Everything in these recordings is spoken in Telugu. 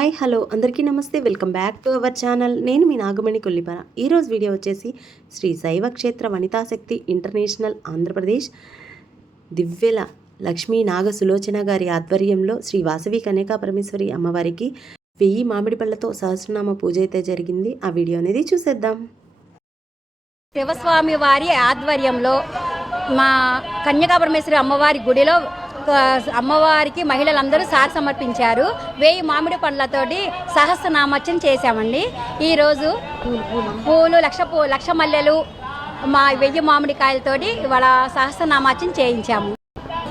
Hi hello. అందరికీ నమస్తే. Welcome back to our channel. నేను మీ నాగమణి కొల్లిపర. ఈరోజు వీడియో వచ్చేసి శ్రీ శైవ క్షేత్ర వనితాశక్తి ఇంటర్నేషనల్ ఆంధ్రప్రదేశ్ దివ్యల లక్ష్మీ నాగ సులోచన గారి ఆధ్వర్యంలో శ్రీ వాసవి కన్యకా పరమేశ్వరి అమ్మవారికి వెయ్యి మామిడి పళ్ళతో సహస్రనామ పూజ అయితే జరిగింది. ఆ వీడియో అనేది చూసేద్దాం. శివస్వామి వారి ఆధ్వర్యంలో మా కన్యకాపరమేశ్వరి అమ్మవారి గుడిలో అమ్మవారికి మహిళలందరూ సారి సమర్పించారు. వేయి మామిడి పండ్లతోటి సహస్రనామర్చన చేశామండి. ఈరోజు పూలు లక్ష పూ లక్ష మల్లెలు మా వెయ్యి మామిడికాయలతోటి ఇవాళ సహస్రనామార్చన చేయించాము.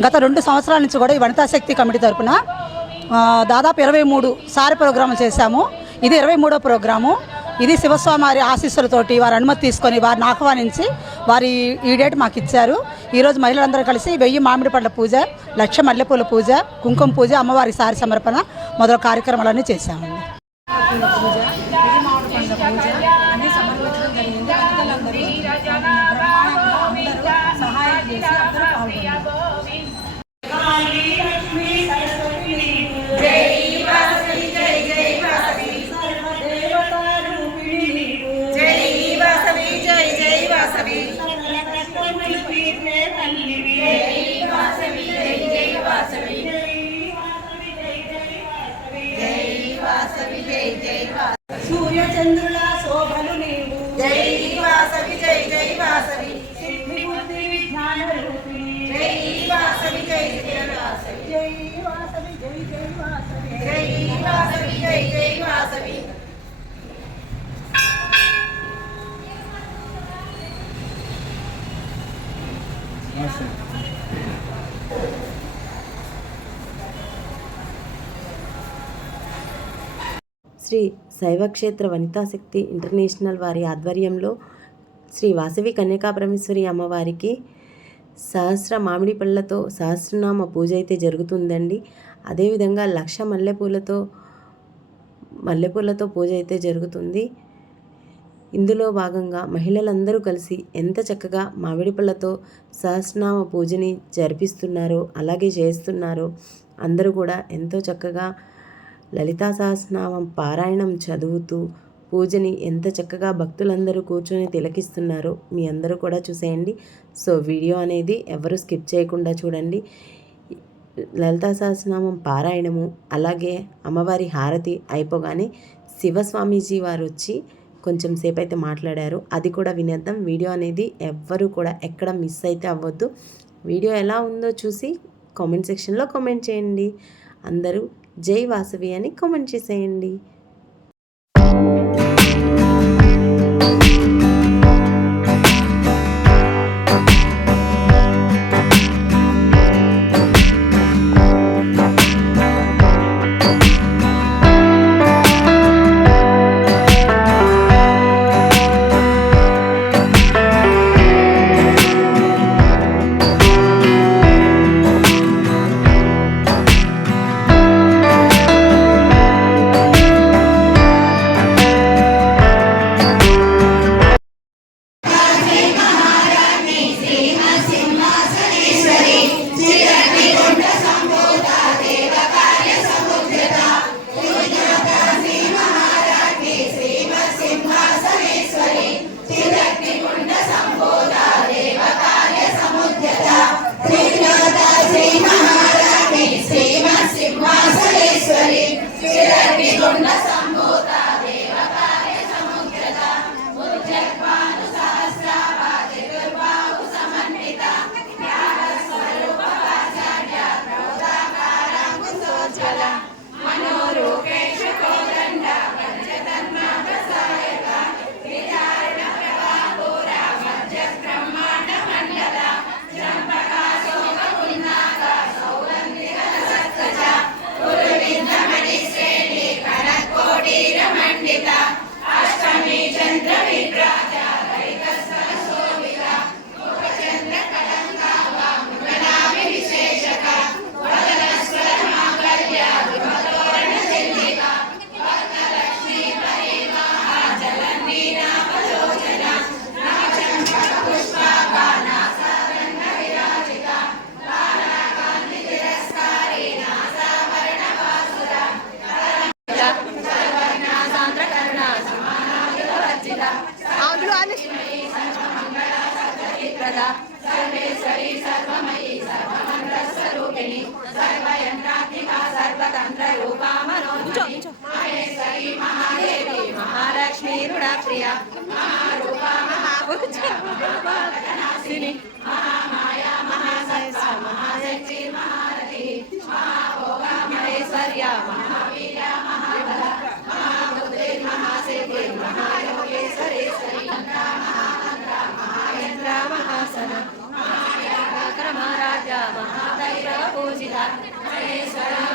గత రెండు సంవత్సరాల నుంచి కూడా ఈ వనితా శక్తి కమిటీ తరపున దాదాపు ఇరవై మూడు సారి ప్రోగ్రాములు చేశాము. ఇది ఇరవై మూడో ప్రోగ్రాము. ఇది శివస్వామి వారి ఆశీస్సులతోటి వారి అనుమతి తీసుకొని వారిని ఆహ్వానించి వారి ఈ డేట్ మాకు ఇచ్చారు. ఈరోజు మహిళలందరూ కలిసి వెయ్యి మామిడి పండ్ల పూజ లక్ష మల్లెపూల పూజ కుంకుమ పూజ అమ్మవారి సారి సమర్పణ మొదలు కార్యక్రమాలన్నీ చేశామండి. శ్రీ శైవక్షేత్ర వనితాశక్తి ఇంటర్నేషనల్ వారి ఆధ్వర్యంలో శ్రీ వాసవి కన్యకాపరమేశ్వరి అమ్మవారికి సహస్ర మామిడి పళ్ళతో సహస్రనామ పూజ అయితే జరుగుతుందండి. అదేవిధంగా లక్ష మల్లెపూలతో మల్లెపూలతో పూజ అయితే జరుగుతుంది. ఇందులో భాగంగా మహిళలందరూ కలిసి ఎంత చక్కగా మామిడి పళ్ళతో సహస్రనామ పూజని జరిపిస్తున్నారో అలాగే చేస్తున్నారో అందరూ కూడా ఎంతో చక్కగా లలితా సహస్రనామం పారాయణం చదువుతూ పూజని ఎంత చక్కగా భక్తులందరూ కూర్చొని తిలకిస్తున్నారో మీ అందరూ కూడా చూసేయండి. సో వీడియో అనేది ఎవరు స్కిప్ చేయకుండా చూడండి. లలితా సహస్రనామం పారాయణము అలాగే అమ్మవారి హారతి అయిపోగానే శివస్వామీజీ వారు వచ్చి కొంచెం సేపు అయితే మాట్లాడారు. అది కూడా వినేద్దాం. వీడియో అనేది ఎవ్వరూ కూడా ఎక్కడ మిస్ అయితే అవ్వద్దు. వీడియో ఎలా ఉందో చూసి కామెంట్ సెక్షన్లో కామెంట్ చేయండి. అందరూ జై వాసవి అని కామెంట్ చేసేయండి. చూశారు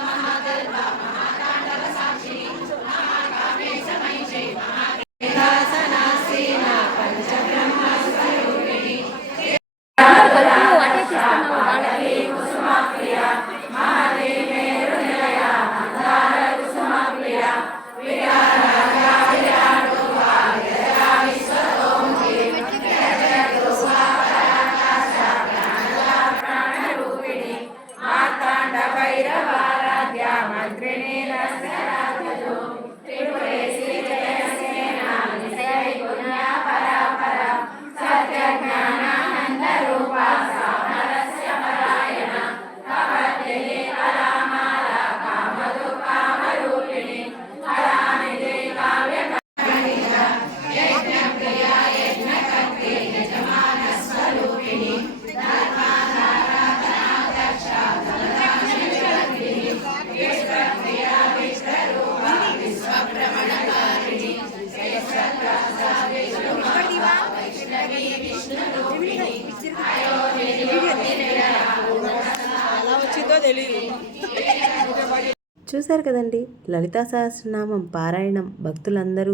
కదండి. లలితా సహస్రనామం పారాయణం భక్తులందరూ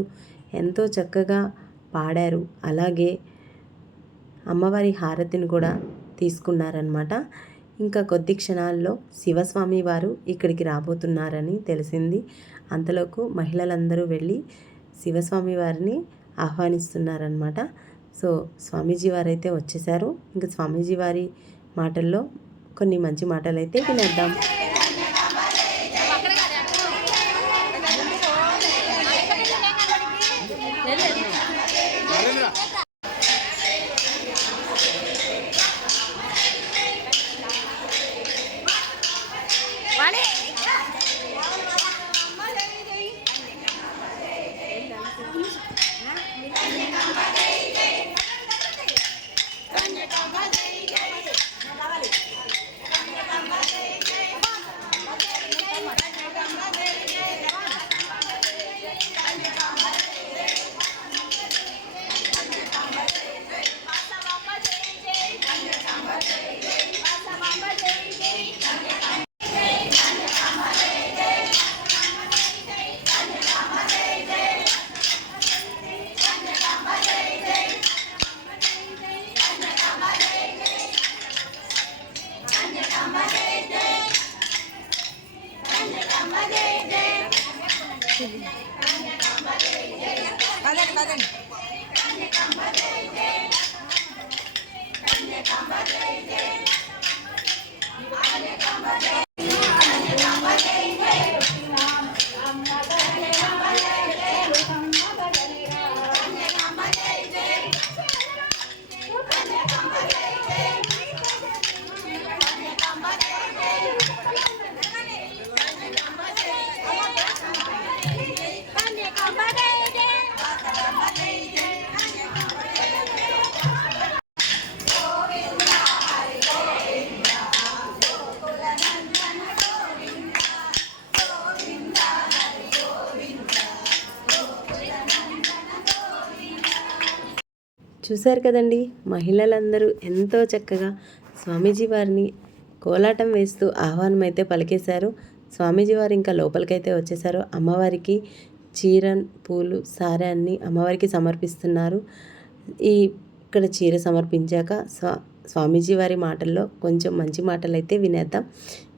ఎంతో చక్కగా పాడారు. అలాగే అమ్మవారి హారతిని కూడా తీసుకున్నారనమాట ఇంకా కొద్ది క్షణాల్లో శివస్వామి వారు ఇక్కడికి రాబోతున్నారని తెలిసింది. అంతలోకు మహిళలందరూ వెళ్ళి శివస్వామి వారిని ఆహ్వానిస్తున్నారనమాట సో స్వామీజీ వారైతే వచ్చేసారు ఇంకా స్వామీజీ వారి మాటల్లో కొన్ని మంచి మాటలు అయితే వినేద్దాం. கதன் கதன் చూశారు కదండి. మహిళలందరూ ఎంతో చక్కగా స్వామీజీ వారిని కోలాటం వేస్తూ ఆహ్వానం అయితే పలికేశారు. స్వామీజీ వారు ఇంకా లోపలికైతే వచ్చేసారు అమ్మవారికి చీర పూలు సారే అన్ని అమ్మవారికి సమర్పిస్తున్నారు. ఈ ఇక్కడ చీర సమర్పించాక స్వా స్వామీజీ వారి మాటల్లో కొంచెం మంచి మాటలు అయితే వినేద్దాం.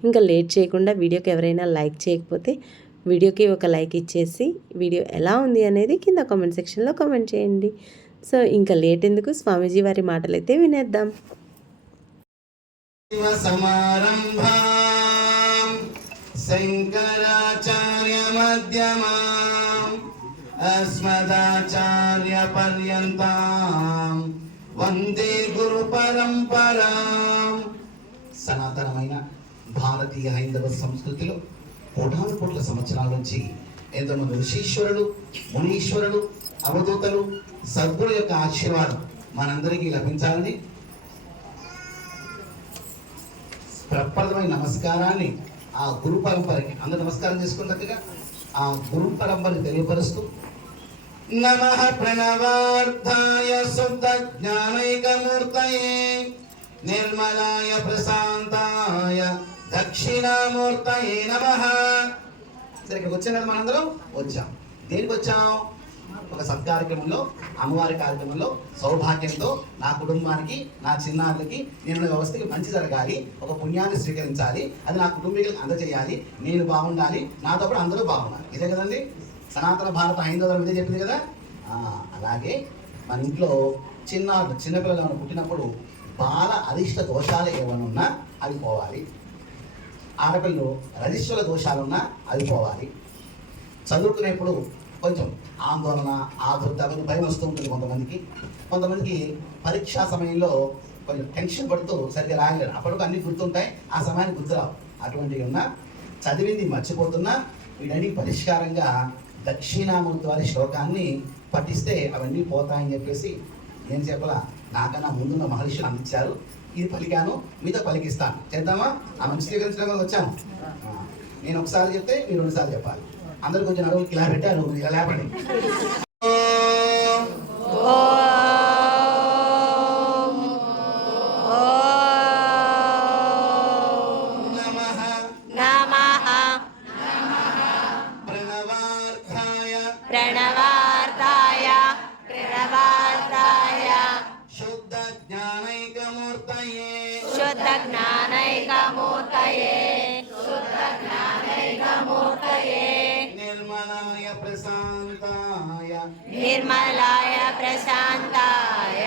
ఇంకా లేట్ చేయకుండా వీడియోకి ఎవరైనా లైక్ చేయకపోతే వీడియోకి ఒక లైక్ ఇచ్చేసి వీడియో ఎలా ఉంది అనేది కింద కామెంట్ సెక్షన్లో కామెంట్ చేయండి. సో ఇంకా లేట్ ఎందుకు? స్వామీజీ వారి మాటలైతే వినేద్దాం. శంకరాచార్య మధ్యమా. అస్మదాచార్య పర్యంతం. వందే గురు పరంపరా. సనాతనమైన భారతీయ హైందవ సంస్కృతిలో కోటాను కోట్ల సంవత్సరాల నుంచి ఎంతమంది ఋషీశ్వరులు మునీశ్వరులు అవధూతలు సద్గుల యొక్క ఆశీర్వాదం మనందరికీ లభించాలని ప్రప్రదమైన నమస్కారాన్ని ఆ గురు పరంపరకి అందరు నమస్కారం చేసుకున్నట్టుగా ఆ గురు పరంపరని తెలియపరుస్తూ నమ ప్రణవార్థాయ శుద్ధ జ్ఞానైకమూర్తయే నిర్మలాయ ప్రశాంతాయ దక్షిణామూర్తయే నమ. సరే ఇక్కడికి వచ్చాం కదా మనందరం వచ్చాం. దేనికి వచ్చాం? ఒక సత్కార్యక్రమంలో అమ్మవారి కార్యక్రమంలో సౌభాగ్యంతో నా కుటుంబానికి నా చిన్నారులకి నేను వ్యవస్థకి మంచి జరగాలి ఒక పుణ్యాన్ని స్వీకరించాలి అది నా కుటుంబీకులకు అందజేయాలి నేను బాగుండాలి నాతో పాటు అందరూ బాగుండాలి ఇదే కదండి? సనాతన భారత హైందవ ఇదే చెప్పింది కదా? అలాగే మన ఇంట్లో చిన్న చిన్నపిల్లలు పుట్టినప్పుడు బాల అరిష్ట దోషాలు ఏమైనా ఉన్నా అవి పోవాలి. ఆడపిల్లలు రజిస్టుల దోషాలున్నా అవి పోవాలి. చదువుకునేప్పుడు కొంచెం ఆందోళన ఆదుర్త కొంచెం భయం వస్తూ ఉంటుంది కొంతమందికి. కొంతమందికి పరీక్షా సమయంలో కొంచెం టెన్షన్ పడుతూ సరిగ్గా రాయలేరు. అప్పటికి అన్ని గుర్తుంటాయి. ఆ సమయానికి గుర్తురావు. అటువంటివి ఉన్నా చదివింది మర్చిపోతున్నా వీడని పరిష్కారంగా దక్షిణామూర్తి వారి శ్లోకాన్ని పఠిస్తే అవన్నీ పోతాయని చెప్పేసి నేను చెప్పలా. నాకన్నా ముందున్న మహర్షులు అందించారు. ఇది పలికాను మీతో పలికిస్తాను. చేద్దామా? ఆ మంచి స్వీకరించడం వచ్చాము. నేను ఒకసారి చెప్తే మీరు రెండుసార్లు చెప్పాలి. అందరు కొంచెం నడువు ఇలా పెట్టారు ఇలా లేపండి. నమః నమః ప్రణవార్థాయ. ప్రణవార్తాయ శుద్ధ జ్ఞానైకమూర్తయే శుద్ధ జ్ఞానైకమూర్తయే శుద్ధ జ్ఞానైకమూర్తయే నిర్మలాయ ప్రశాంతాయ.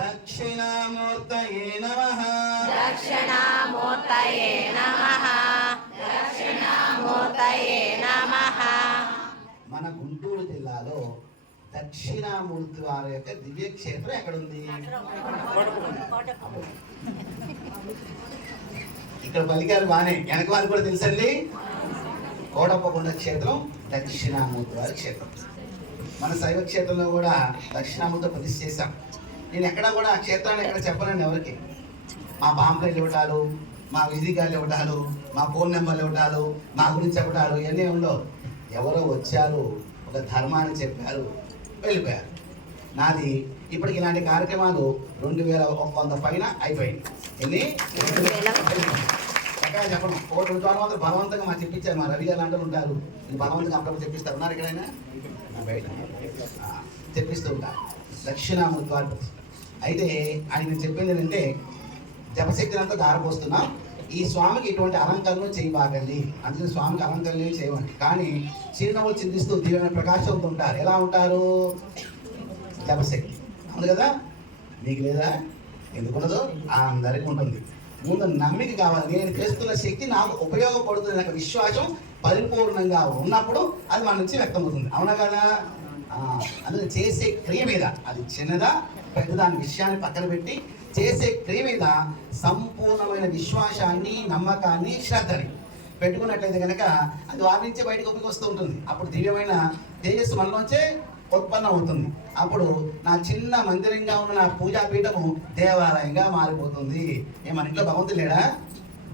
దక్షిణామూర్తయే నమః. దక్షిణామూర్తయే నమః. దక్షిణామూర్తయే నమః. మన గుంటూరు జిల్లాలో దక్షిణామూర్తి వారి యొక్క దివ్య క్షేత్రం ఎక్కడుంది ఇక్కడ పలికారు బానే. వెనక వారికి కూడా తెలుసండి? కోటప్పకొండ క్షేత్రం దక్షిణామూర్తి వారి క్షేత్రం. మన శైవ క్షేత్రంలో కూడా దక్షిణామూర్తి ప్రతిష్ఠ చేశాం. నేను ఎక్కడ కూడా ఆ క్షేత్రాన్ని ఎక్కడ చెప్పనండి ఎవరికి. మా పాంప్లెట్లు ఇవ్వటాలు మా విధికాలు ఇవ్వటాలు మా ఫోన్ నెంబర్లు ఇవ్వటాలు మా గురించి చెప్పటాలు ఇవన్నీ ఉండవు. ఎవరో వచ్చారు ఒక ధర్మాన్ని చెప్పారు వెళ్ళిపోయారు. నాది ఇప్పటికి ఇలాంటి కార్యక్రమాలు రెండు వేల వంద పైన అయిపోయింది. ఎన్ని? ఎక్కడ చెప్పను ఒకటి రెండు మాత్రం బలవంతంగా మాకు చెప్పించారు మా రవి గారు లాంటి ఉంటారు. ఈ బలవంతంగా అప్పుడప్పుడు చెప్పిస్తారు. ఉన్నారు ఎక్కడైనా? బయట. చెప్పిస్తూ ఉంటారు. దక్షిణామూర్తి వారు. అయితే ఆయన నేను చెప్పింది ఏంటంటే జపశక్తిని అంతా దారపోస్తున్నాం ఈ స్వామికి ఇటువంటి అలంకరణ చేయబాగండి అందుకని స్వామికి అలంకరణ చేయమండి. కానీ చిరునవ్వులు చింతిస్తూ దివ్యమైన ప్రకాశంతో ఉంటారు ఎలా ఉంటారు? జపశక్తి. అవును కదా? మీకు లేదా? ఎందుకున్నదో అందరికీ ఉంటుంది. ముందు నమ్మిక కావాలి. నేను చేస్తున్న శక్తి నాకు ఉపయోగపడుతుంది నాకు విశ్వాసం పరిపూర్ణంగా ఉన్నప్పుడు అది మన నుంచి వ్యక్తమవుతుంది. అవునా కదా? అందులో చేసే క్రియ మీద అది చిన్నదా? పెద్దదా అనే విషయాన్ని పక్కన పెట్టి చేసే క్రియ మీద సంపూర్ణమైన విశ్వాసాన్ని నమ్మకాన్ని శ్రద్ధని పెట్టుకున్నట్లయితే కనుక అది వారి నుంచి బయటకు ఉపయోగిస్తూ వస్తూ ఉంటుంది. అప్పుడు దివ్యమైన తేజస్సు మనలోంచే ఉత్పన్నం అవుతుంది. అప్పుడు నా చిన్న మందిరంగా ఉన్న నా పూజా పీఠము దేవాలయంగా మారిపోతుంది. ఏ మన ఇంట్లో భగవంతుడు లేడా?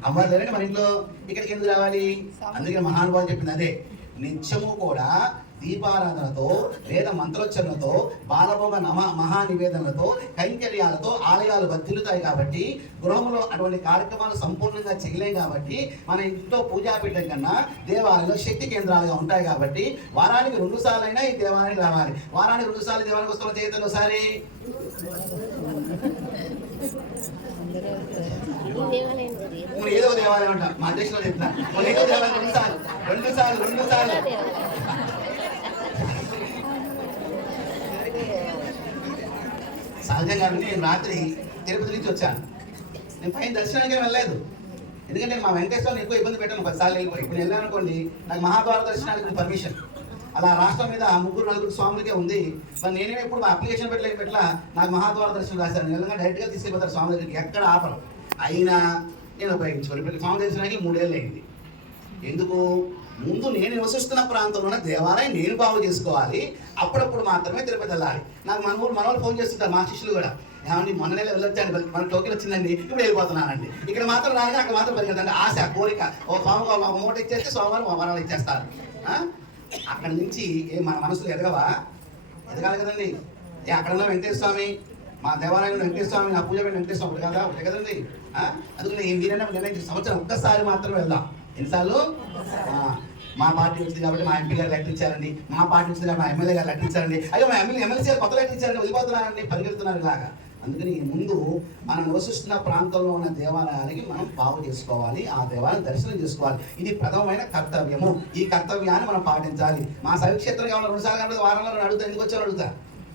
అమ్మవారు లేరండి మన ఇంట్లో. ఇక్కడికి ఎందుకు రావాలి? అందుకే మహానుభావం చెప్పింది అదే. నిత్యము కూడా దీపారాధనతో వేద మంత్రోచ్చరణతో బాలభోగ నమ మహా నివేదనలతో కైంకర్యాలతో ఆలయాలు వర్ధిల్లుతాయి కాబట్టి గృహంలో అటువంటి కార్యక్రమాలు సంపూర్ణంగా చేయలేం కాబట్టి మన ఇంట్లో పూజాపీఠం కన్నా దేవాలయంలో శక్తి కేంద్రాలుగా ఉంటాయి కాబట్టి వారానికి రెండు సార్లు అయినా ఈ దేవాలయానికి రావాలి. వారానికి రెండు సార్లు దేవాలయానికి వస్తున్న చేతులు ఒకసారి. ఇప్పుడు ఏదో దేవాలయం అంట. మా దేశంలో చెప్తున్నా. మరి ఏదో దేవాలయం రెండు సార్లు రెండు సార్లు రెండు సార్లు. సహజంగా నేను రాత్రి తిరుపతి నుంచి వచ్చాను. నేను పైన దర్శనానికి వెళ్ళలేదు. ఎందుకంటే మా వెంకటేశ్వరం ఎక్కువ ఇబ్బంది పెట్టాను. పదిసార్లు వెళ్ళిపోయి. ఇప్పుడు వెళ్ళాను అనుకోండి నాకు మహాద్వార దర్శనానికి పర్మిషన్ అలా రాష్ట్రం మీద ముగ్గురు నలుగురు స్వాములకే ఉంది. మరి నేనే ఎప్పుడు అప్లికేషన్ పెట్టలేక పెట్ల నాకు మహాద్వార దర్శనం రాశారు. నిజంగా డైరెక్ట్గా తీసుకెళ్ళిపోతారు స్వామి దగ్గరికి. ఎక్కడ ఆపరు. అయినా నేను ఉపయోగించుకోను ఇప్పుడు స్వామి దర్శనానికి మూడేళ్ళు అయింది. ఎందుకు? ముందు నేను నివసిస్తున్న ప్రాంతంలోనే దేవాలయం నేను బాగు చేసుకోవాలి. అప్పుడప్పుడు మాత్రమే తిరుపతి వెళ్ళాలి. నాకు మన ఊరు మనవాళ్ళు ఫోన్ చేస్తుంటారు మా శిష్యులు కూడా. ఏమండి మొన్న నెల వెళ్ళొచ్చాను మన టోకెన్ వచ్చిందండి. ఇప్పుడు వెళ్ళిపోతున్నానండి. ఇక్కడ మాత్రం రాగానే అక్కడ మాత్రం పరిగెత్తండి ఆశ కోరిక. ఓ సోమవారం ఒక మూట ఇచ్చేస్తే సోమవారం వరాలు ఇచ్చేస్తారు. అక్కడ అక్కడి నుంచి ఏ మన మనసులు ఎదగవా? ఎదగాలి కదండి. ఏ అక్కడన్నా వెంకటేశ్వర స్వామి మా దేవాలయంలో వెంకటేశ్వర స్వామి నా పూజ పెట్టిన వెంకటేశ్వర స్వామి కదా ఒకటే కదండి. అందుకని ఏం వీరైనా నిర్ణయించి సంవత్సరం ఒక్కసారి మాత్రమే వెళ్దాం. ఎన్నిసార్లు? మా పార్టీ వచ్చింది కాబట్టి మా ఎంపీ గారు లెటర్ ఇచ్చారండి మా పార్టీ వచ్చింది మా ఎమ్మెల్యే గారు లెటర్ ఇచ్చారండి అయ్యో మా ఎమ్మెల్యే ఎమ్మెల్సీ గారు కొత్త లెటర్ ఇచ్చారండి వదిలిపోతున్నారండి పరిగెడుతున్నారు ఇలాగా. అందుకని ముందు మనం నివసిస్తున్న ప్రాంతంలో ఉన్న దేవాలయానికి మనం బాగు చేసుకోవాలి ఆ దేవాలయం దర్శనం చేసుకోవాలి. ఇది ప్రథమమైన కర్తవ్యము. ఈ కర్తవ్యాన్ని మనం పాటించాలి. మా సవిక్షేత్రం కావాలి? రెండు సార్లు కనుక వారంలో నన్ను అడుగుతా ఎందుకు వచ్చావు అడుగుతా?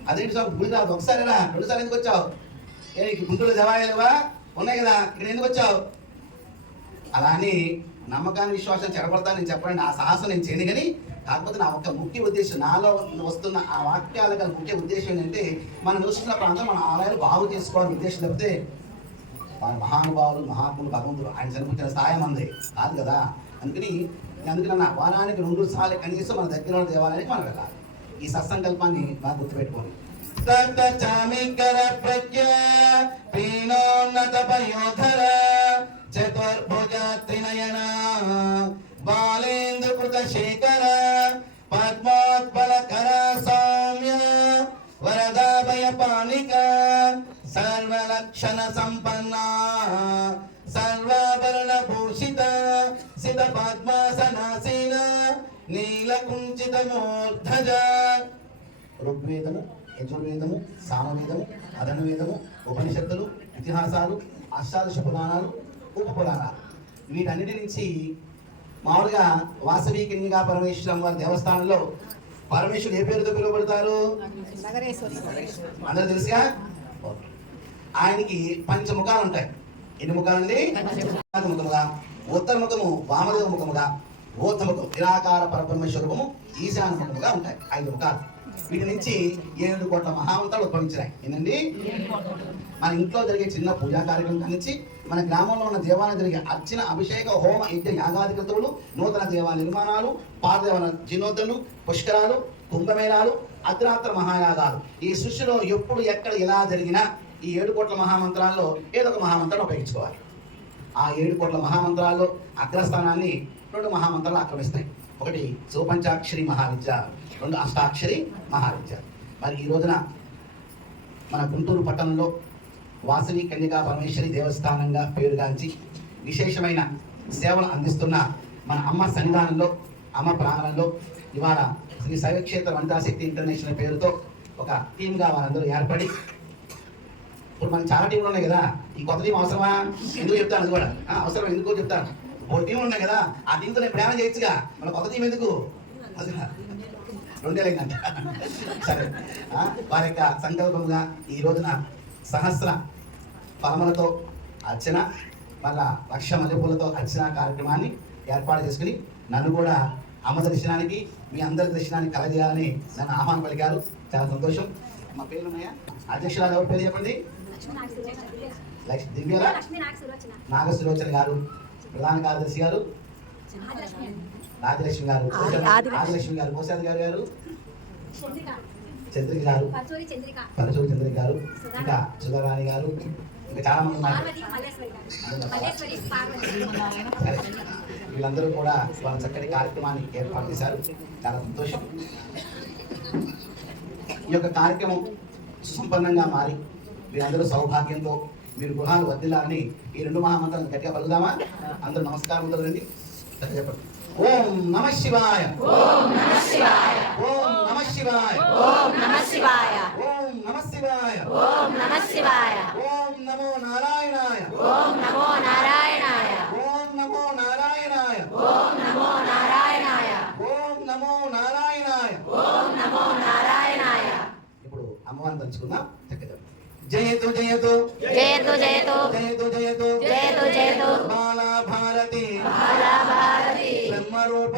అదేంటి సార్? గుడి రాదు. ఒకసారి రా. రెండు సార్లు ఎందుకు వచ్చావు? ఏ గుంటూరు దేవాలయాలు ఉన్నాయి కదా. ఇక్కడ ఎందుకు వచ్చావు? అలా అని నమ్మకాన్ని విశ్వాసం చెడగొడతా నేను ఆ సాహసం నేను చేయను. కానీ కాకపోతే నా ఒక ముఖ్య ఉద్దేశం నాలో వస్తున్న ఆ వాక్యాల గల ముఖ్య ఉద్దేశం ఏంటంటే మనం నివసిస్తున్న ప్రాంతం మన ఆలయాలు బాగు చేసుకోవాలని ఉద్దేశం తప్పితే వారి మహానుభావులు మహాత్ములు భగవంతుడు ఆయన చనిపించిన సాయం అంది కాదు కదా? అందుకని అందుకని నా వారానికి రెండు సార్లు కనీసం మన దగ్గర ఉన్న దేవాలయానికి మనం వెళ్ళాలి. ఈ సత్సంకల్పాన్ని బాగా గుర్తుపెట్టుకోండి. చామికర ప్రజ్ఞ పీనోన్నత పయోధర చతుర్భుజ త్రినయన బాలేందు శేఖర పద్మోత్పల కర సౌమ్య వరదాభయ పానిక సర్వలక్షణ సంపన్న సర్వాభరణ భూషిత సిత పద్మాసనాసీన నీలకుంచిత మూర్ధజ ఋగ్వేదము యజుర్వేదము సామవేదము అధర్వవేదము ఉపనిషత్తులు ఇతిహాసాలు అష్టాదశ పురాణాలు ఉప వీటన్నిటి నుంచి మామూలుగా వాసవి కన్యగా పరమేశ్వరం వారి దేవస్థానంలో పరమేశ్వరుడు ఏ పేరుతో పిలువబడతారు? అందరూ తెలుసుగా. ఆయనకి పంచముఖాలు ఉంటాయి. ఎన్ని ముఖాలండి? ముఖముగా ఉత్తర ముఖము వామదేవ ముఖముగా. ఊర్ధ ముఖం నిరాకార పరబ్రహ్మస్వరూపము ఈశాన ముఖముగా ఉంటాయి ఐదు ముఖాలు. వీటి నుంచి ఏడు కోట్ల మహామంతాలు ఉద్భవించినాయి. ఏంటండి? మన ఇంట్లో జరిగే చిన్న పూజా కార్యక్రమం నుంచి మన గ్రామంలో ఉన్న దేవాలయం జరిగే అర్చన అభిషేక హోమ యజ్ఞ యాగాది నూతన దేవాలయ నిర్మాణాలు పాతదేవాల జీర్ణోద్ధరణలు పుష్కరాలు కుంభమేళాలు అర్ధరాత్ర మహాయాగాలు. ఈ సృష్టిలో ఎప్పుడు ఎక్కడ ఎలా జరిగినా ఈ ఏడు కోట్ల మహామంత్రాల్లో ఏదో ఒక మహామంత్రాన్ని ఉపయోగించుకోవాలి. ఆ ఏడు కోట్ల మహామంత్రాల్లో అగ్రస్థానాన్ని రెండు మహామంత్రాలు ఆక్రమిస్తాయి. ఒకటి సుపంచాక్షరి మహావిద్య రెండు అష్టాక్షరి మహావిద్య. మరి ఈ రోజున మన గుంటూరు పట్టణంలో వాసవి కన్యగా పరమేశ్వరి దేవస్థానంగా పేరుగాంచి విశేషమైన సేవలు అందిస్తున్న మన అమ్మ సన్నిధానంలో అమ్మ ప్రాంగణంలో ఇవాళ శ్రీ శైవక్షేత్ర వనితాశక్తి ఇంటర్నేషనల్ పేరుతో ఒక టీమ్గా వారందరూ ఏర్పడి ఇప్పుడు మనం చాలా టీంలు ఉన్నాయి కదా. ఈ కొత్త టీం అవసరమా? ఎందుకు చెప్తాను అది కూడా. అవసరం ఎందుకో చెప్తాను. ఓ టీం ఉన్నాయి కదా. ఆ టీంతో నేను ప్రయాణం చేయొచ్చుగా. మన కొత్త టీం ఎందుకు? రెండేళ్ళైందంట. సరే. వారి యొక్క సంకల్పంగా ఈ రోజున సహస్ర ఫలములతో అర్చన మళ్ళా లక్ష మల్లెపూలతో అర్చన కార్యక్రమాన్ని ఏర్పాటు చేసుకుని నన్ను కూడా అమ్మ దర్శనానికి మీ అందరి దర్శనానికి కలగజేయాలని నన్ను ఆహ్వానం పలికారు. చాలా సంతోషం. మా ఉన్నాయా? అధ్యక్షురాలు ఎవరి పేరు చెప్పండి? దివ్యల నాగసులోచన గారు. ప్రధాన కార్యదర్శి గారు. రాజలక్ష్మి గారు. రాజలక్ష్మి గారు. కోశాది గారు. గారు. చంద్రిక గారు. పరచూరి చంద్రిక. గారు. ఇంకా సుధారాణి గారు. ఇంకా చాలా మంది ఉన్నారు. సరే. వీళ్ళందరూ కూడా వాళ్ళ చక్కటి కార్యక్రమాన్ని ఏర్పాటు చేశారు. చాలా సంతోషం. ఈ యొక్క కార్యక్రమం సుసంపన్నంగా మారి మీరందరూ సౌభాగ్యంతో మీరు గృహాలు వర్దిల్లాలని ఈ రెండు మహామంత్రాలు గట్టిగా పలుకుదామా? అందరూ నమస్కారం రండి. చెప్పండి. ఓం నమ శివాయ. ఓం నమ శివాయ ఓం నమ శివాయ ఓం నమ శివాయ ఓం నమ శివాయ ఓం నమ శివాయ. ఓం నమో నారాయణాయ. ఓం నమో నారాయణాయ. ఓం నమో నారాయణాయ. ఓం నమో నారాయణాయ. ఓం నమో నారాయణాయ. ఓం నమో నారాయణాయ. ఇప్పుడు అమ్మవారిని తలుచుకుందాం. చక్కగా జయతు జయతు. జయతు జయతు. జయతు జయతు. జయతు జయతు. బాలా భారతి బాలా భారతి బ్రహ్మరూప బ్రహ్మరూప.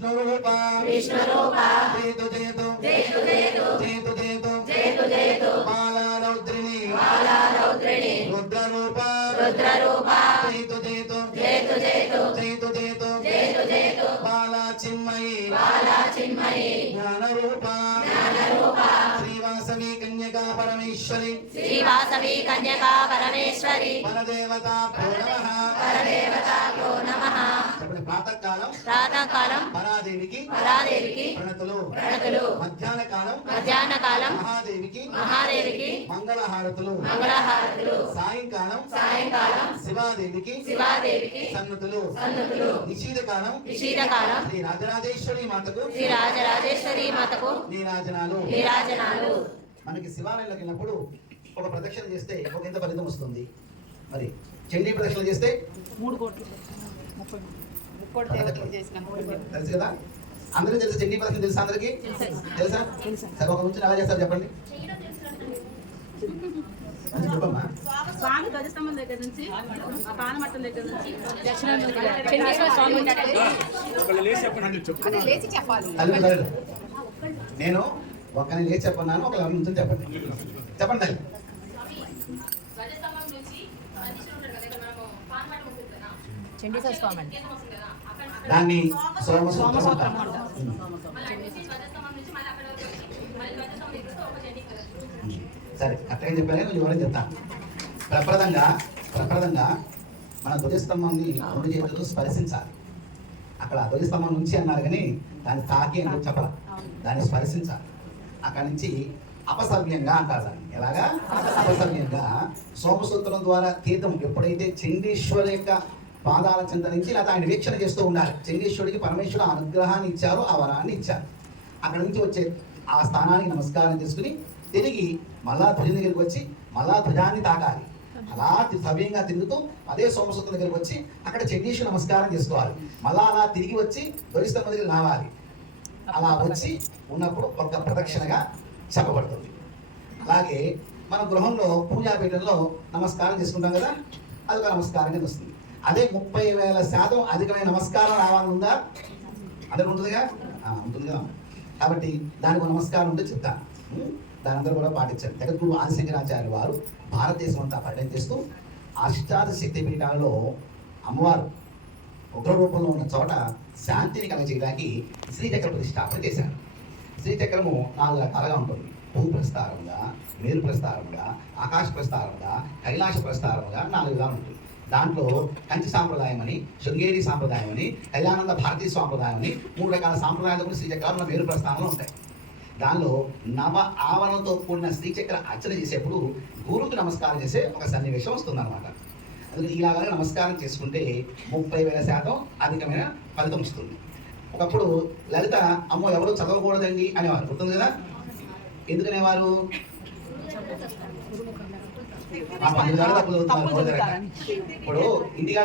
వైష్ణవి విష్ణు రూప విష్ణు రూప జయతు జయతు జయతు జయతు జయతు జయతు జయతు జయతు బాలా రౌద్రిణి బాలా రౌద్రిణి రుద్ర రూప రుద్ర రూప జయతు జయతు జయతు జయతు జయతు జయతు జయతు జయతు బాలా చిన్మయి. బాలా చిన్మయి. జ్ఞాన రూప జ్ఞాన రూప శ్రీవాసవి కన్యకా పరమేశ్వరి. శ్రీవాసవి కన్యకా పరమేశ్వరి. పరదేవత నమ. పరదేవతాభ్యో నమః. ప్రాతకాలం ప్రాతకాలం పరాదేవికి పరాదేవికి ప్రణతులు. ప్రణతులు. మధ్యాహ్న కాలం మధ్యాహ్న కాలం మహాదేవికి మహాదేవికి మంగళహారతులు. మంగళహారతులు. సాయంకాలం సాయంకాలం శివాదేవికి శివాదేవికి సన్నుతులు. సన్నుతులు. నిషీద కాలం నిషీధకాలం శ్రీ రాజరాజేశ్వరి మాతకు శ్రీ రాజరాజేశ్వరి మాతకు నీరాజనాలు. నీరాజనాలు. మనకి శివాలయంలోకి వెళ్ళినప్పుడు ఒక ప్రదక్షిణ చేస్తే ఒక ఎంత ఫలితం వస్తుంది? మరి చండీ ప్రదక్షిణ చేస్తే? మూడు కోట్లు. ముప్పై తెలుసు కదా అందరికీ తెలుసు. ప్రదక్షిణ తెలుసా అందరికి? తెలుసా? సరే ఒక నుంచి ఎలా చేస్తారు చెప్పండి. కొంచెం చెప్పమ్మా. స్వామి ధ్వజస్తంభం దగ్గర నుంచి ఆ పానమట్టం దగ్గర నుంచి తల్లి తల్లి నేను ఒక్కని లేచి చెప్పన్నాను ఒక లెవెన్ నుంచి చెప్పండి. చెప్పండి తల్లి. దాన్ని సోమసూత్రం. సరే కరెక్ట్గా చెప్పాను కొంచెం వివరం చెప్తాను ప్రప్రదంగా ప్రప్రదంగా మన ధ్వజస్తంభాన్ని రెండు చేతులు స్పర్శించాలి. అక్కడ ధ్వజస్తంభం నుంచి అన్నారు కానీ దాన్ని తాకి అని చెప్పాలి. దాన్ని స్పర్శించాలి. అక్కడి నుంచి అపసవ్యంగా అంటారు దాన్ని. ఎలాగా? అపసవ్యంగా. సోమసూత్రం ద్వారా తీర్థం ఎప్పుడైతే చండీశ్వరి యొక్క పాదాల చెంత నుంచి లేదా ఆయన వీక్షణ చేస్తూ ఉండాలి. చెంగేశ్వరుడికి పరమేశ్వరుడు అనుగ్రహాన్ని ఇచ్చారు ఆ వరాన్ని ఇచ్చారు. అక్కడ నుంచి వచ్చే ఆ స్థానానికి నమస్కారం చేసుకుని తిరిగి మళ్ళా ధ్వజం దగ్గరికి వచ్చి మళ్ళా ధ్వజాన్ని తాకాలి. అలా సవ్యంగా తిరుగుతూ అదే సోమసూత్రం దగ్గరికి వచ్చి అక్కడ చండీశ్వర నమస్కారం చేసుకోవాలి. మళ్ళా అలా తిరిగి వచ్చి ధ్వజస్తంభం దగ్గర రావాలి అలా వచ్చి ఉన్నప్పుడు ఒక ప్రదక్షిణగా చెప్పబడుతుంది. అలాగే మన గృహంలో పూజాపీఠంలో నమస్కారం చేసుకుంటాం కదా అది ఒక నమస్కారం వస్తుంది. అదే ముప్పై వేల శాతం అధికమైన నమస్కారం రావాలని ఉందా? అందరికి ఉంటుందిగా? ఉంటుంది కదా కాబట్టి దానికి ఒక నమస్కారం ఉంటే చెప్తాను దానందరూ దాని అందరూ కూడా పాటించండి. జగద్గురు ఆదిశంకరాచార్య వారు భారతదేశం అంతా పర్యటన చేస్తూ అష్టాదశ శక్తి పీఠాలలో అమ్మవారు ఉగ్ర రూపంలో ఉన్న చోట శాంతిని కలగజేయడానికి శ్రీచక్ర ప్రతిష్టాపన చేశారు. శ్రీచక్రము నాలుగు రకాలుగా ఉంటుంది. భూ ప్రస్తారముగా మేరు ప్రస్తారముగా ఆకాశ ప్రస్తారంగా కైలాస ప్రస్తారంగా నాలుగుగా ఉంటుంది. దాంట్లో కంచి సాంప్రదాయం అని శృంగేరి సాంప్రదాయం అని కళ్యాణంద భారతీయ సాంప్రదాయం అని మూడు రకాల సాంప్రదాయాలు కూడా శ్రీచక్రాలు వేరు ప్రస్థానంలో ఉంటాయి. దానిలో నవ ఆవరణతో కూడిన శ్రీచక్ర అర్చన చేసేప్పుడు గురువుకు నమస్కారం చేసే ఒక సన్నివేశం వస్తుంది అనమాట అందుకని ఇలాగ నమస్కారం చేసుకుంటే ముప్పై వేల శాతం అధికమైన ఫలితం వస్తుంది. ఒకప్పుడు లలిత అమ్మో ఎవరు చదవకూడదండి అనేవారు. గుర్తుంది కదా ఎందుకనేవారు? ఆ పంతులు గారు తప్పులు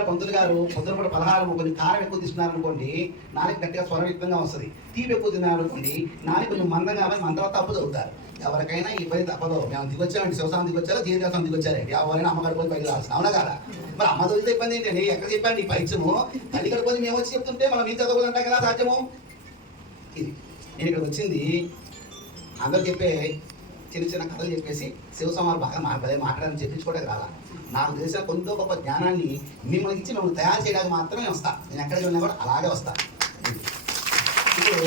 పంతులు గారు పొద్దున పూట పదహారు కొన్ని కారం ఎక్కువ తీసుకున్నారు అనుకోండి నాలుగు గట్టిగా స్వరయుక్తంగా వస్తుంది తీపి ఎక్కువ తిన్నారు అనుకోండి నాలుగు కొంచెం మందంగా మంత్రం తప్పు చదువుతారు ఎవరికైనా ఈ పని తప్పదు మేము దిగొచ్చామండి శివసాం దిగొచ్చారా జీవితాసం దిగొచ్చారండి ఎవరైనా అమ్మగారి పోయి పైకి రావాల్సిన అవునా కదా మరి అమ్మ చదివితే ఇబ్బంది ఏంటండి ఎక్కడ చెప్పండి ఈ పైచము తల్లి గారి పోయి మేము వచ్చి చెప్తుంటే మనం మీ చదవాలంటాం కదా సాధ్యము ఇది నేను ఇక్కడ వచ్చింది అందరు చెప్పే చిన్న చిన్న కథలు చెప్పేసి శివసమాలు బాగా మాట్లాడే మాట్లాడని చెప్పించుకోవడానికి రాలా. నాకు తెలిసిన కొంత గొప్ప జ్ఞానాన్ని మిమ్మల్ని ఇచ్చి మిమ్మల్ని తయారు చేయడానికి మాత్రమే వస్తా. నేను ఎక్కడికి ఉన్నా కూడా అలాగే వస్తా. ఇప్పుడు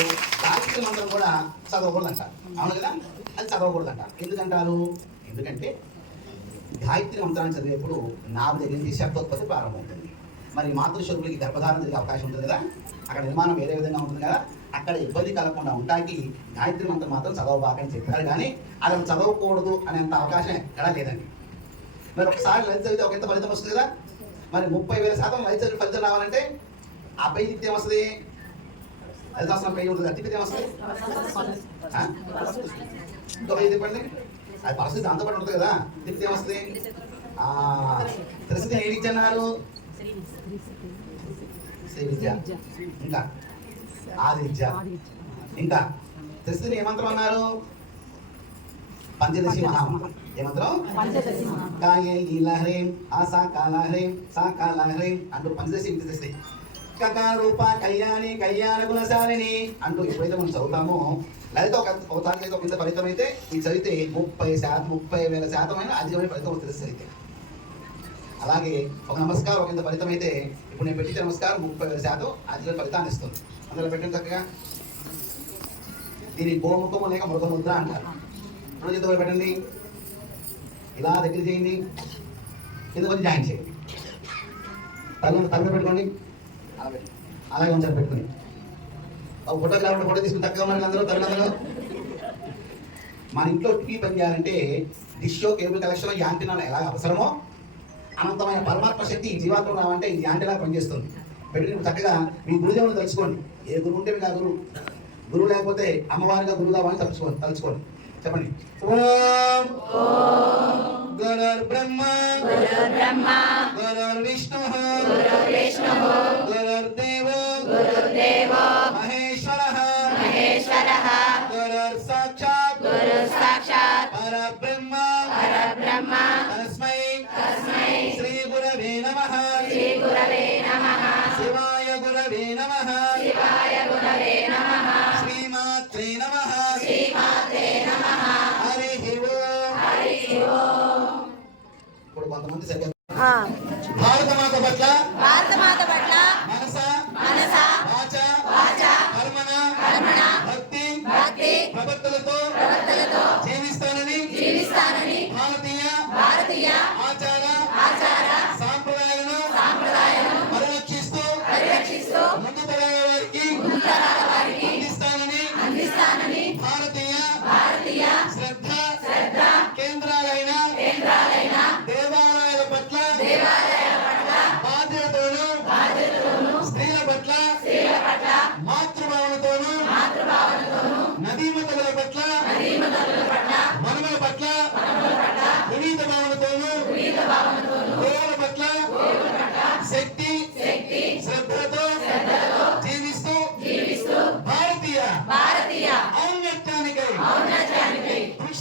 రాజకీయ మంత్రం కూడా చదవకూడదంట. అవును కదా? అది చదవకూడదంట. ఎందుకంటారు? ఎందుకంటే గాయత్రి మంత్రాన్ని చదివేప్పుడు నాలుగు దగ్గర నుంచి శబ్దోత్పత్తి ప్రారంభమవుతుంది. మరి మాతృశుద్ధులకి గర్భధారణ జరిగే అవకాశం ఉంటుంది కదా? అక్కడ నిర్మాణం వేరే విధంగా ఉంటుంది కదా? అక్కడ ఇబ్బంది కలగకుండా ఉండడానికి గాయత్రి మంత్రం మాత్రం చదవబాకని చెప్పారు. కానీ అతను చదవకూడదు అనేంత అవకాశం ఎక్కడా లేదండి. మరి ఒకసారి లలిత చదివితే ఒక ఎంత ఫలితం వస్తుంది కదా? మరి ముప్పై వేల శాతం లలిత చదివి ఫలితం రావాలంటే ఆ పై తిప్పితే ఏమొస్తుంది పై ఉంటుంది అది తిప్పితే చెప్పండి. అది పరిస్థితి దాంతో పాటు ఉంటుంది కదా? తిప్పితే వస్తుంది. తెలిసింది ఏడిచ్చన్నారు శ్రీ విద్య. ఇంకా? ఆది విద్య ఇంకా తెలిసింది ఏమంత్రం అన్నారు? పంచదశి మహామంత్రం ఏమంత్రం? కాయే లహరేం ఆసా కాలహరేం సా కాలహరేం అంటూ పంచదశి తెస్తాయి కకారూప కళ్యాణి కళ్యాణ గుణశాలిని అంటూ ఎప్పుడైతే మనం చదువుతామో లలిత ఒక దాంట్లో ఒక ఇంత ఫలితం అయితే ఇది చదివితే ముప్పై శాతం ముప్పై వేల శాతమైన అధికమైన ఫలితం వస్తుంది చదివితే అలాగే ఒక నమస్కారం ఒక ఇంత ఫలితం అయితే ఇప్పుడు నేను పెట్టించే నమస్కారం. ముప్పై వేల శాతం. అధిక ఫలితాన్ని ఇస్తుంది. అందులో పెట్టిన చక్కగా దీని గోముఖము లేక మృగముద్ర అంటారు. రెండు చేతులు పెట్టండి. ఇలా దగ్గర చేయండి. కింద కొంచెం జాయిన్ చేయండి. తల తల పెట్టుకోండి అలా పెట్టి అలాగే ఉంచారు పెట్టుకుని. ఒక ఫోటోగ్రాఫర్ ఫోటో తీసుకుని తక్కువ ఉన్నారు అందరూ తల్లిదండ్రులు మన ఇంట్లో టీవీ పని చేయాలంటే డిష్ కేబుల్ కలెక్షన్ యాంటీనా ఎలా అవసరమో అనంతమైన పరమాత్మ శక్తి ఈ జీవాత్మ రావంటే ఇది యాంటీనా పనిచేస్తుంది. పెట్టుకుని చక్కగా మీ గురుదేవుని తలుచుకోండి. ఏ గురువు ఉంటే మీకు ఆ గురువు. గురువు లేకపోతే అమ్మవారిగా గురువు కావాలని తలుచుకోండి తలుచుకోండి. చెప్పండి. ఓం. గురుర్ బ్రహ్మ గురు బ్రహ్మ గురుర్ విష్ణు విష్ణు గురుర్ దేవో మహేశ్వర భారత మాత పట్ల భారతమాత పట్ల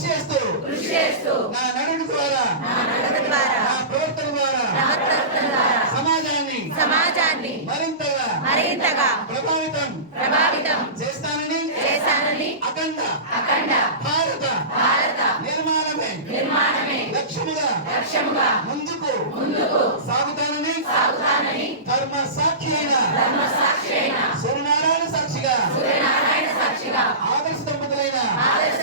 చేస్తూ. కృషి చేస్తూ. నా నడుడు ద్వారా. నా నడక ద్వారా. నా ప్రవర్తన ద్వారా. సమాజాన్ని సమాజాన్ని మరింతగా మరింతగా ప్రభావితం ప్రభావితం చేస్తానని చేశానని అఖండ అఖండ భారత భారత నిర్మాణమే నిర్మాణమే లక్ష్యముగా లక్ష్యముగా ముందుకు ముందుకు సాగుతానని సాగుతానని ధర్మ సాక్షి అయిన ధర్మ సాక్షి అయిన సూర్యనారాయణ సాక్షిగా సూర్యనారాయణ సాక్షిగా ఆదర్శ దంపతులైన ఆదర్శ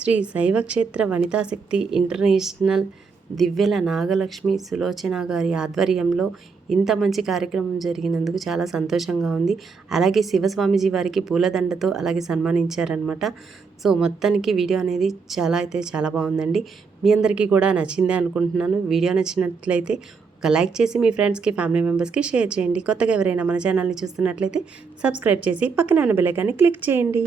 శ్రీ శైవక్షేత్ర వనితాశక్తి ఇంటర్నేషనల్ దివ్యల నాగలక్ష్మి సులోచన గారి ఆధ్వర్యంలో ఇంత మంచి కార్యక్రమం జరిగినందుకు చాలా సంతోషంగా ఉంది. అలాగే శివస్వామిజీ వారికి పూలదండతో అలాగే సన్మానించారనమాట సో మొత్తానికి వీడియో అనేది చాలా అయితే చాలా బాగుందండి. మీ అందరికీ కూడా నచ్చిందే అనుకుంటున్నాను. వీడియో నచ్చినట్లయితే ఒక లైక్ చేసి మీ ఫ్రెండ్స్కి ఫ్యామిలీ మెంబర్స్కి షేర్ చేయండి. కొత్తగా ఎవరైనా మన ఛానల్ని చూస్తున్నట్లయితే సబ్స్క్రైబ్ చేసి పక్కన ఉన్న బెల్ ఐకాన్ని క్లిక్ చేయండి.